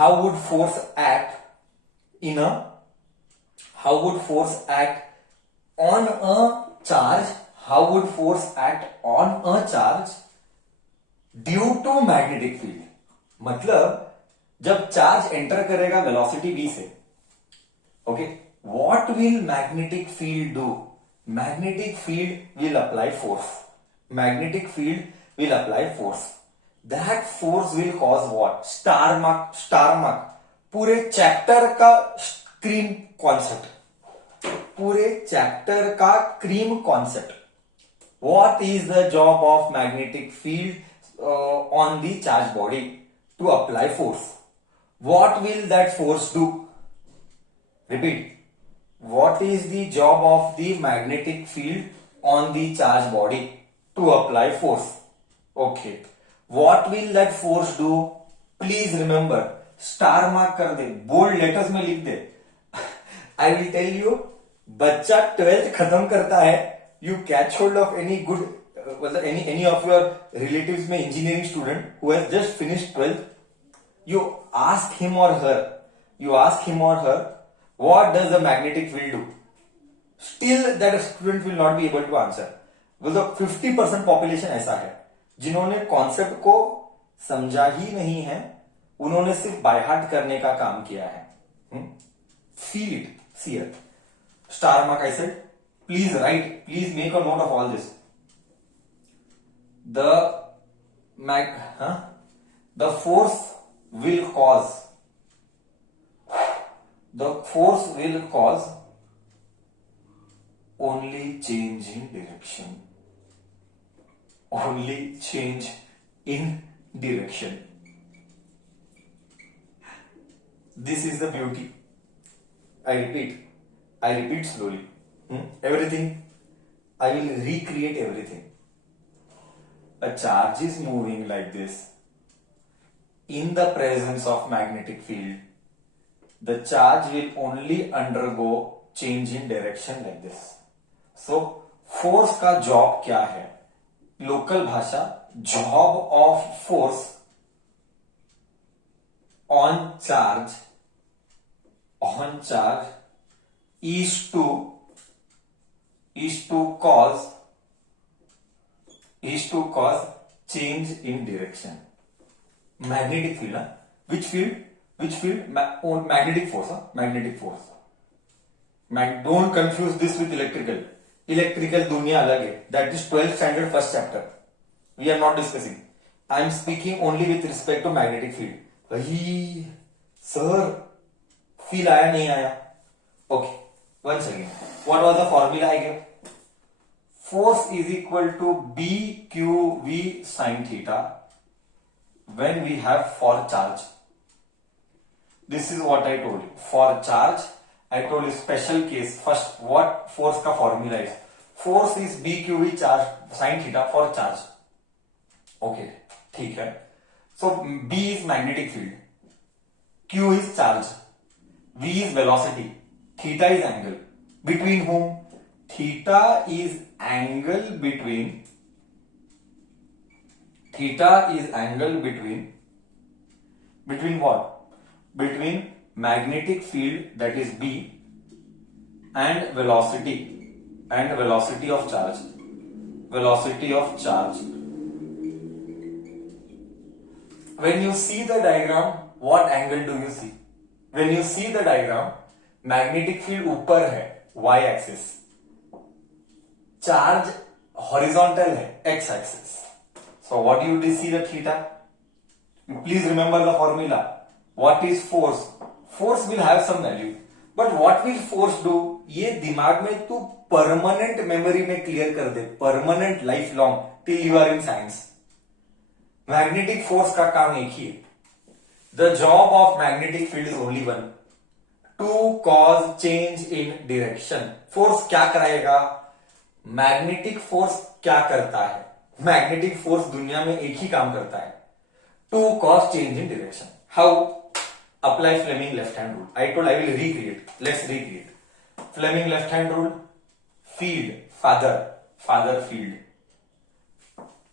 how would force act in a how would force act on a charge how would force act on a charge due to magnetic field. मतलब जब charge enter करेगा velocity v से, okay, what will magnetic field do? Magnetic field will apply force. Magnetic field will apply force. That force will cause what? Star mark. पूरे chapter का cream concept. पूरे chapter का cream concept. What is the job of magnetic field on the charged body? To apply force. What will that force do? Repeat. What is the job of the magnetic field on the charged body? To apply force. Okay. What will that force do? Please remember. Star mark कर दे, bold letters में लिख दे. I will tell you, बच्चा 12th खत्म करता है, you catch hold of any good any of your relatives में engineering student who has just finished 12th, you ask him or her what does the magnetic field do? Still that student will not be able to answer. मतलब 50% population ऐसा है जिन्होंने concept को समझा ही नहीं है, उन्होंने सिर्फ बाय हार्ट करने का काम किया है. Feel it, see it. Star mark I said. Please write, please make a note of all this. The force will cause only change in direction. Only change in direction. This is the beauty. I repeat slowly. Everything, I will recreate everything. A charge is moving like this in the presence of magnetic field. The charge will only undergo change in direction like this. So force का job क्या है? Local भाषा, job of force on charge is to cause change in direction. Magnetic field, which field? Magnetic force. Magnetic force. Don't confuse this with electrical. Electrical दुनिया अलग है. That is 12th standard first chapter. We are not discussing. I am speaking only with respect to magnetic field. वही sir, feel आया नहीं आया? Okay, once again, what was the formula I gave? Force is equal to BQV sin theta when we have for charge. This is what I told you. For charge, I told you special case. First, what force का formula is? Force is BQV charge sin theta for charge. Okay, ठीक है. So B is magnetic field, Q is charge, V is velocity, theta is angle. Between whom? Theta is angle between what? Between magnetic field, that is B, and velocity of charge. When you see the diagram, what angle do you see? When you see the diagram, magnetic field ऊपर है, y axis, charge horizontal है, x axis. So what do you see the theta? Please remember the formula. What is force? Force will have some value, but what will force do? ये दिमाग में तू permanent memory में clear कर दे, permanent life long till you are in science. Magnetic force का काम एक ही है. The job of magnetic field is only one, to cause change in direction. Force क्या कराएगा? मैग्नेटिक फोर्स क्या करता है? मैग्नेटिक फोर्स दुनिया में एक ही काम करता है, to cause change in direction. How? Apply Fleming left hand rule. I told I will recreate. Let's recreate. Fleming left hand rule. Field, father field.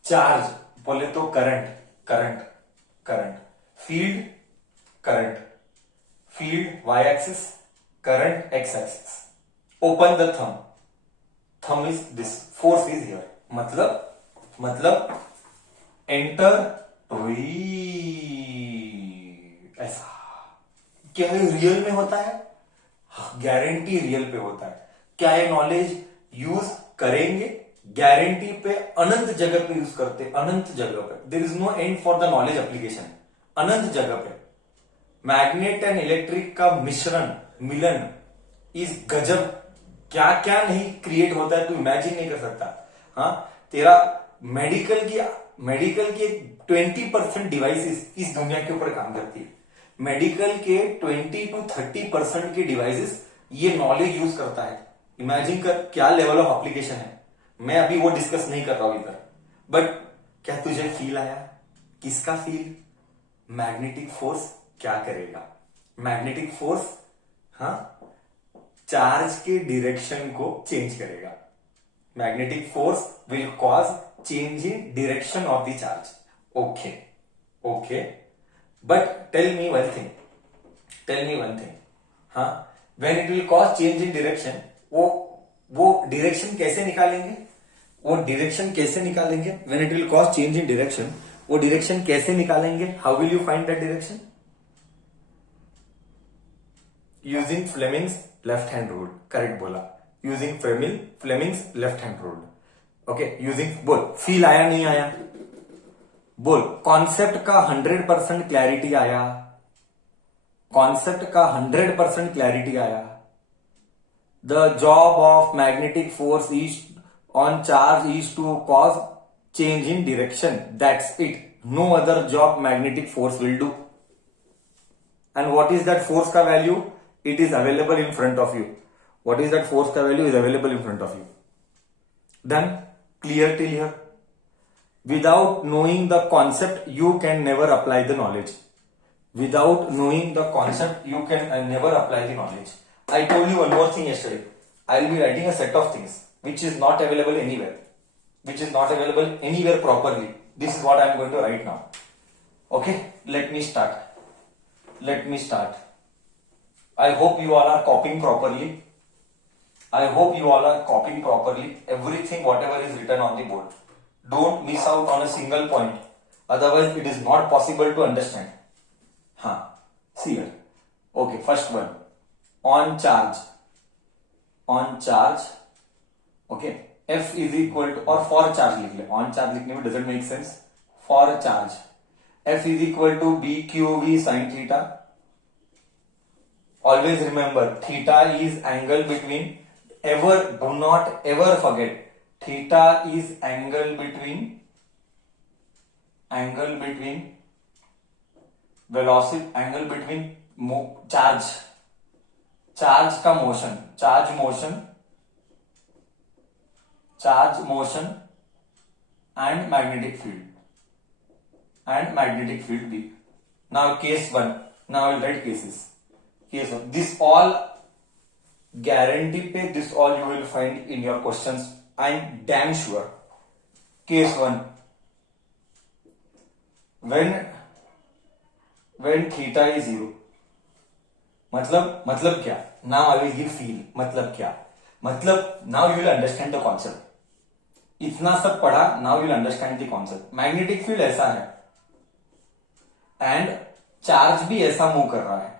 Charge बोले तो current. Field current. Field y axis, current x axis. Open the thumb. Thumb is this. Force is here. मतलब enter ऐसा क्या ये real में होता है? Guarantee real पे होता है. क्या ये नॉलेज यूज करेंगे? गारंटी पे अनंत जगह पे यूज करते, अनंत जगह पे. There is no end for the knowledge application. अनंत जगह पे मैग्नेट एंड इलेक्ट्रिक का मिलन इस गजब. क्या क्या नहीं क्रिएट होता है, तू इमेजिन नहीं कर सकता. हाँ, तेरा मेडिकल की 20% डिवाइसेस इस दुनिया के ऊपर काम करती है. मेडिकल के 20 to 30% के डिवाइसेस ये नॉलेज यूज करता है. इमेजिन कर क्या लेवल ऑफ एप्लीकेशन है. मैं अभी वो डिस्कस नहीं कर रहा हूं इधर. बट क्या तुझे फील आया? किसका फील? मैग्नेटिक फोर्स क्या करेगा? मैग्नेटिक फोर्स हाँ चार्ज के डायरेक्शन को चेंज करेगा. Magnetic force will cause change in direction of the charge. Okay but tell me one thing. हाँ, when it will cause change in direction, वो direction कैसे निकालेंगे? When it will cause change in direction, वो direction कैसे निकालेंगे? How will you find that direction? Using Fleming's left hand rule. Correct बोला. Using Fleming's left hand rule. Okay, using. बोल, feel आया नहीं आया? बोल, कॉन्सेप्ट का 100% क्लैरिटी आया? The job of magnetic force is on charge is to cause change in direction. That's it. No other job magnetic force will do. And what is that force ka value? It is available in front of you. What is that force ka value? Is available in front of you. Then clear till here. Without knowing the concept, you can never apply the knowledge. Without knowing the concept, you can never apply the knowledge. I told you one more thing yesterday. I will be writing a set of things which is not available anywhere properly. This is what I am going to write now. Okay, let me start. I hope you all are copying properly. Everything whatever is written on the board. Don't miss out on a single point. Otherwise it is not possible to understand. See here. Okay, first one. On charge. Okay. F is equal to, or for charge लिख ले. On charge लिखने में doesn't make sense. For charge. F is equal to BQV sin theta. Always remember, theta is angle between, do not ever forget, theta is angle between velocity, angle between charge का motion, charge motion and magnetic field B. Now case 1. Now I will write cases. Case 1. This all guarantee pe, this all you will find in your questions. I am damn sure. Case 1. When theta is 0. मतलब क्या? Now I will give feel. मतलब क्या? Now you will understand the concept. इतना सब पढ़ा, now you will understand the concept. Magnetic field ऐसा है and charge भी ऐसा मूव कर रहा है.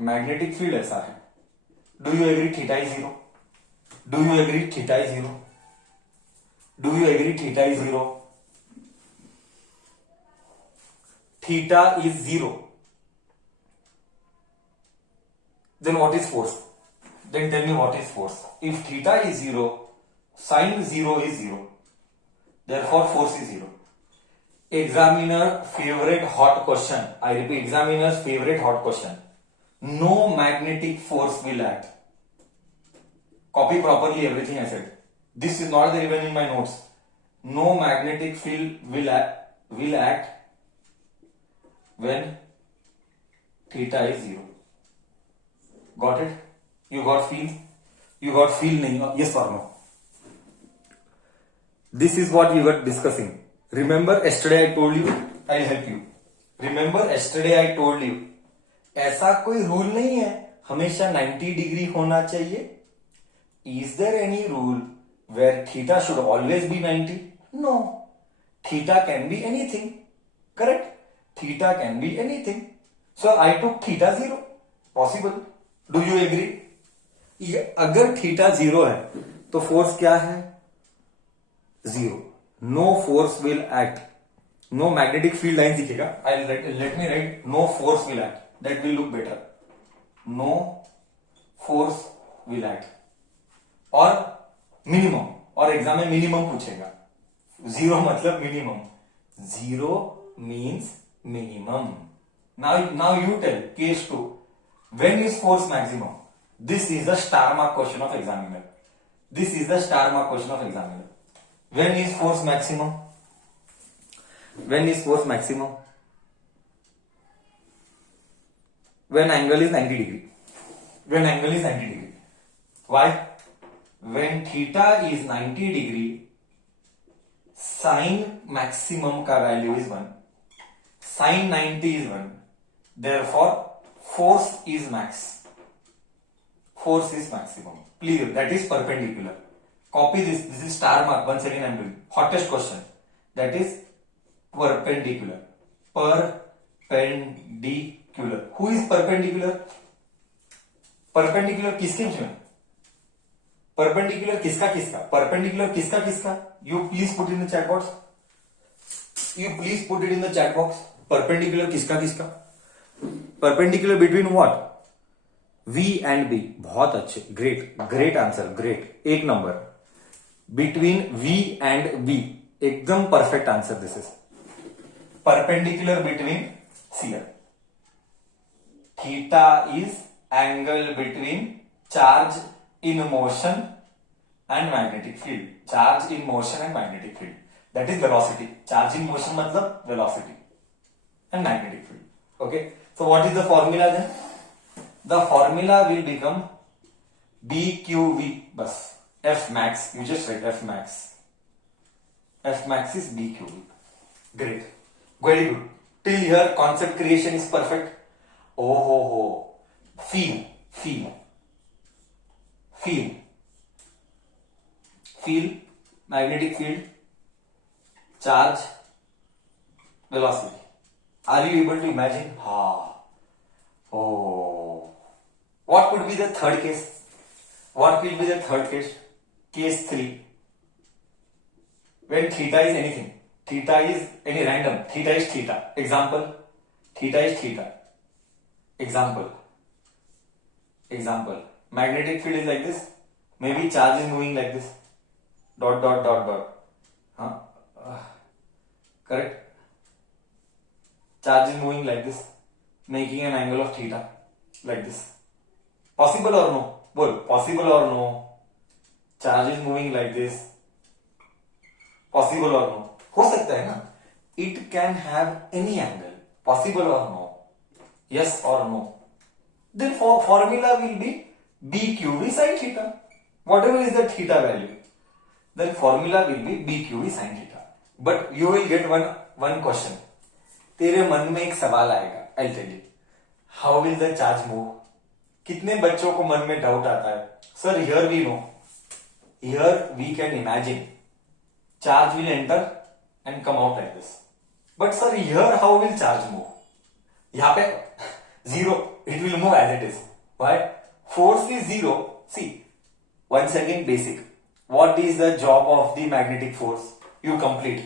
Magnetic field ऐसा है. Do you agree theta is 0? Theta is 0. Then what is force? Then tell me what is force. If theta is 0, sin 0 is 0. Therefore force is 0. Examiner favorite hot question. I repeat, examiner's favorite hot question. No magnetic force will act. Copy properly everything I said. This is not there even in my notes. No magnetic field will act when theta is 0. Got it? You got feel? nahi? Yes or no? This is what we were discussing. Remember yesterday I told you I help you. Remember yesterday I told you, ऐसा कोई rule नहीं है हमेशा 90 degree होना चाहिए. Is there any rule where theta should always be 90? No. Theta can be anything. Correct. Theta can be anything. So I took theta 0. Possible. Do you agree? अगर theta 0 है तो फोर्स क्या है? 0. No force will act. No magnetic field line दिखेगा. I let me write no force will act. That will look better. No force will act. और minimum, और exam में minimum पूछेगा. 0 मतलब minimum. 0 means minimum. Now you tell case 2. When is force maximum? This is the star mark question of examiner. This is the star mark question of examiner. When is force maximum? When is force maximum? When angle is 90 degree. When angle is 90 degree. Why? When theta is 90 degree, sin maximum का value is 1. Sin 90 is 1. Therefore, force is max. Force is maximum. Clear? That is perpendicular. Copy this. This is star mark. Once again I am doing. Hottest question. That is perpendicular. Perpendicular. Who is perpendicular? Perpendicular किसके बीच में? Perpendicular किसका किसका? Perpendicular किसका किसका? You please put in the chat box. You please put it in the chat box. Perpendicular किसका किसका? Perpendicular between what? V and B. बहुत अच्छे. Great answer. Great. एक number. Between V and B. एकदम perfect answer this is. Perpendicular between, see here. Theta is angle between charge in motion and magnetic field. Charge in motion and magnetic field. That is velocity. Charge in motion मतलब velocity and magnetic field. Okay. So what is the formula then? The formula will become BQV. Bus. F max. You just write F max. F max is BQV. Great. Very good. Till here concept creation is perfect. Oh ho ho. Feel. Magnetic field. Charge. Velocity. Are you able to imagine? Oh. What could be the third case? What will be the third case? Case 3. When theta is anything. Theta is any random. Theta is theta. Example. Theta is theta. Example. Magnetic field is like this. Maybe charge is moving like this. Dot. Correct? Charge is moving like this. Making an angle of theta. Like this. Possible or no? Well, possible or no? Charge is moving like this. Possible or no? हो सकता है ना? It can have any angle. Possible or no? Yes or no? Then formula will be BQV sin theta. Whatever is the theta value, then formula will be BQV sin theta. But you will get one question. तेरे मन में एक सवाल आएगा. I'll tell you. How will the charge move? कितने बच्चों को मन में डाउट आता है? Sir, here we know. Here we can imagine. Charge will enter and come out like this. But sir, here how will charge move? यहाँ पे 0. It will move as it is. Why? Force is 0. See, once again basic. What is the job of the magnetic force? You complete.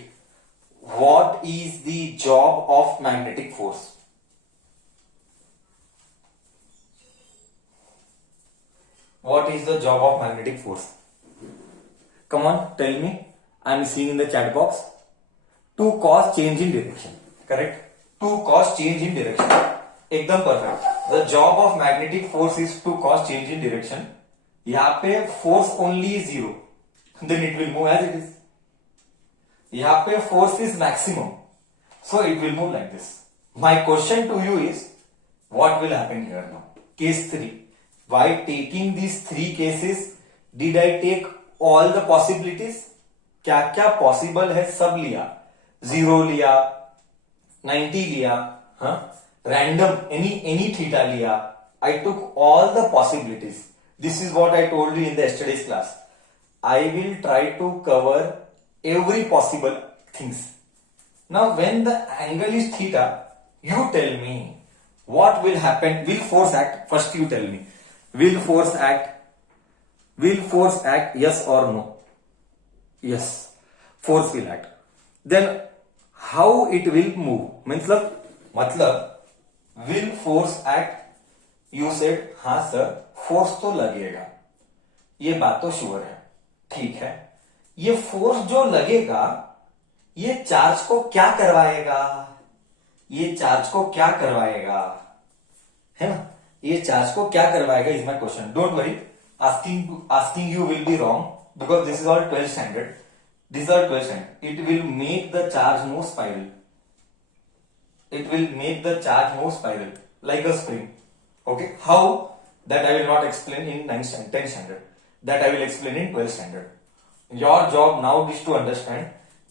What is the job of magnetic force? What is the job of magnetic force? Come on, tell me. I am seeing in the chat box. To cause change in direction. Correct? To cause change in direction. एकदम perfect. The job of magnetic force is to cause change in direction. यहाँ पे force only is 0. Then it will move as it is. यहाँ पे force is maximum. So it will move like this. My question to you is, what will happen here now? Case 3. By taking these 3 cases, did I take all the possibilities? क्या क्या possible है सब लिया. 0 लिया, 90 लिया, हाँ, random any theta लिया, I took all the possibilities. This is what I told you in the yesterday's class. I will try to cover every possible things. Now when the angle is theta, you tell me what will happen. Will force act? First you tell me. Will force act? Will force act, yes or no? Yes. Force will act. Then how it will move? मतलब will force act, you said हाँ sir force तो लगेगा, ये बात तो sure है, ठीक है। ये फोर्स जो लगेगा ये चार्ज को क्या करवाएगा, ये चार्ज को क्या करवाएगा, है ना, ये चार्ज को क्या करवाएगा is my question. Don't worry, asking you will be wrong because this is all 12th standard, this is all 12th standard. It will make the charge move spiral, it will make the charge move spiral like a spring. Okay, how, that I will not explain in 10th standard, that I will explain in 12th standard. Your job now is to understand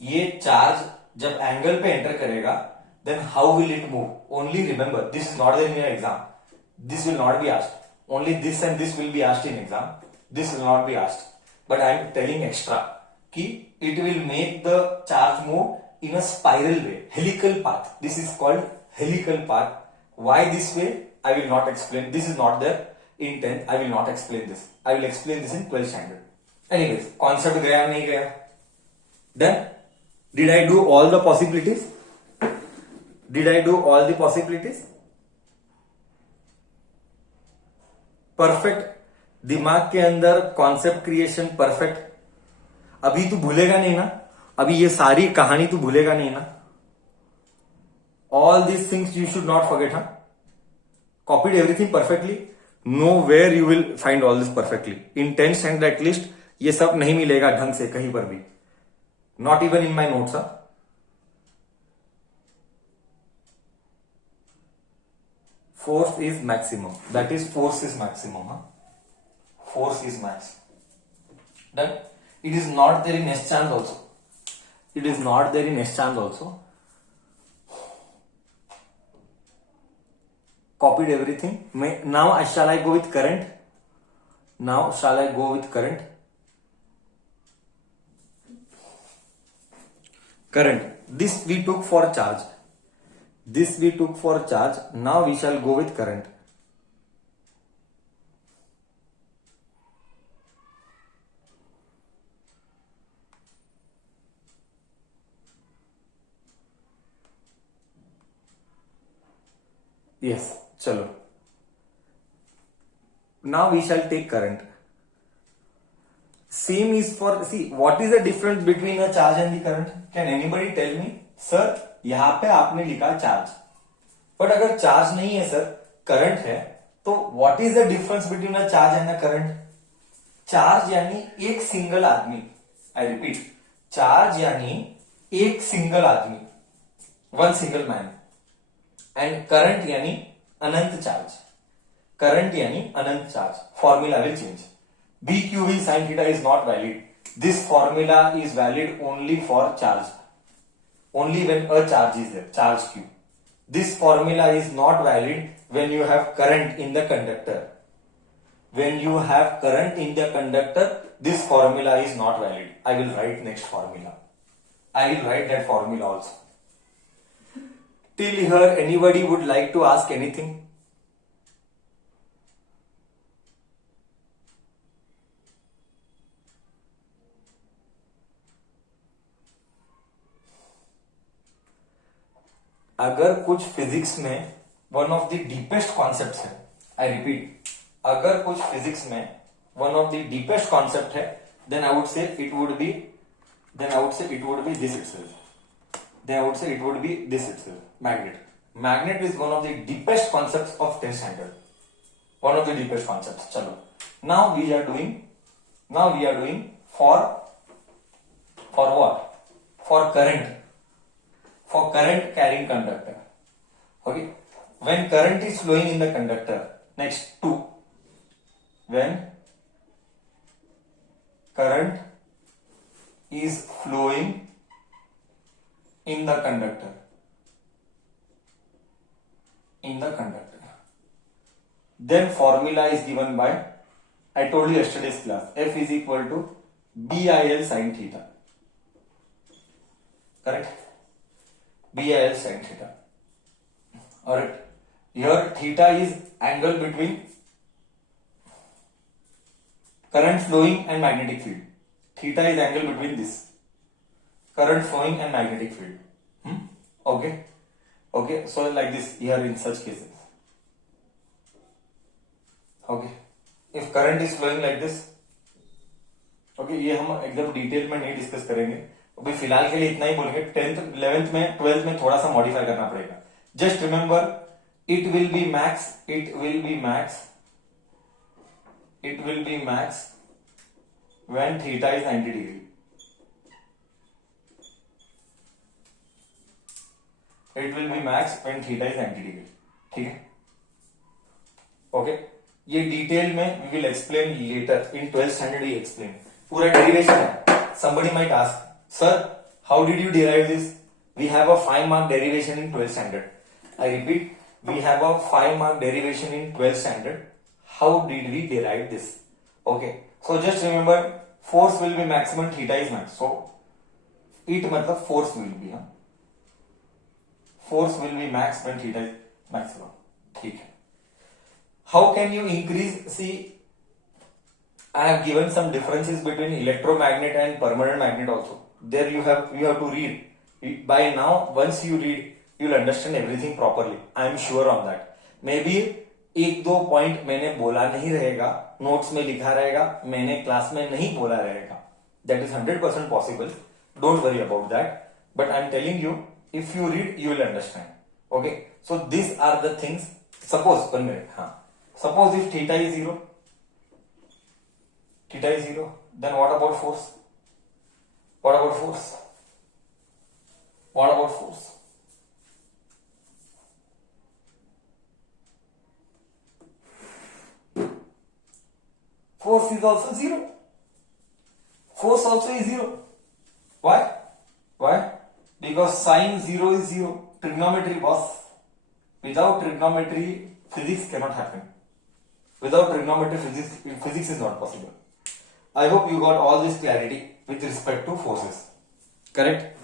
ये charge जब angle पे enter करेगा then how will it move. Only remember, this is not there in your exam, this will not be asked, only this and this will be asked in exam, this will not be asked, but I am telling extra कि it will make the charge move in a spiral way, helical path. This is called helical path. Why this way I will not explain, this is not there in 10th, I will not explain this, I will explain this in 12th standard. Anyways, concept gaya nahi gaya, then did I do all the possibilities, did I do all the possibilities? Perfect, दिमाग के अंदर concept creation perfect. अभी तू भूलेगा नहीं ना, अभी ये सारी कहानी तू भूलेगा नहीं ना, all these things you should not forget. हाँ, copied everything perfectly, nowhere you will find all this perfectly in 10th standard at least. ये सब नहीं मिलेगा ढंग से कहीं पर भी, not even in my notes. Force is maximum, that is force is maximum, force is max. Done, it is not there in S chance also, it is not there in S chance also. Copied everything. Now shall I go with current, now shall I go with current, current, this we took for charge, this we took for charge, now we shall go with current. Yes, chalo. Now we shall take current. Same is for, see, what is the difference between a charge and the current? Can anybody tell me? Sir, यहां पे आपने लिखा charge, but अगर charge नहीं है sir, current है, तो what is the difference between a charge and a current? Charge यानी एक सिंगल आदमी, आई रिपीट, चार्ज यानी एक सिंगल आदमी, one single man, and current यानी अनंत चार्ज, करंट यानी अनंत charge. Formula will change, B Q V sine theta is not valid, this formula is valid only for charge, only when a charge is there, charge Q. This formula is not valid when you have current in the conductor, when you have current in the conductor, this formula is not valid. I will write next formula, I will write that formula also. Till here anybody would like to ask anything? अगर कुछ physics में one of the deepest concept है, I repeat, अगर कुछ physics में one of the deepest concept है, then I would say it would be, then I would say it would be this itself, then I would say it would be this itself, magnet. Magnet is one of the deepest concepts of 10th standard, one of the deepest concepts. चलो, now we are doing for what, for current, for current carrying conductor. Okay, when current is flowing in the conductor, next two, when current is flowing in the conductor, in the conductor. Then formula is given by, I told you yesterday's class, F is equal to BIL sin theta. Correct? BIL sin theta. Alright. Here theta is angle between current flowing and magnetic field. Theta is angle between this current flowing and magnetic field. Okay. Okay. So like this here in such cases. Okay. If current is flowing like this, okay, ये हम एकदम detail में नहीं discuss करेंगे, अभी फिलहाल के लिए इतना ही बोलेंगे. 10th 11th में 12th में थोड़ा सा मॉडिफाई करना पड़ेगा. Just remember, it will be max when theta is 90 degree. It will be max when theta is 90 degree. ठीक है? ओके. ये डिटेल में we will explain later in 12th standard. we explain पूरा डेरिवेशन है. Somebody might ask, sir, how did you derive this? We have a 5-mark derivation in 12th standard. I repeat, we have a 5-mark derivation in 12th standard. How did we derive this? Okay, so just remember, force will be maximum, theta is max. So it मतलब force will be, force will be max when theta is maximum. ठीक है. How can you increase? See, I have given some differences between electromagnet and permanent magnet also. There you have to read. By now, once you read, you will understand everything properly. I am sure on that. Maybe एक दो point मैंने बोला नहीं रहेगा, notes में लिखा रहेगा, मैंने क्लास में नहीं बोला रहेगा. That is 100% possible. Don't worry about that. But I am telling you, if you read, you will understand. Okay. So these are the things. Suppose 1 minute. Suppose if theta is 0, then what about force? What about force? Force is also 0. Force also is 0. Why? Because sine 0 is 0. Trigonometry, boss. Without trigonometry, physics cannot happen. Without trigonometry, physics is not possible. I hope you got all this clarity with respect to forces. Correct?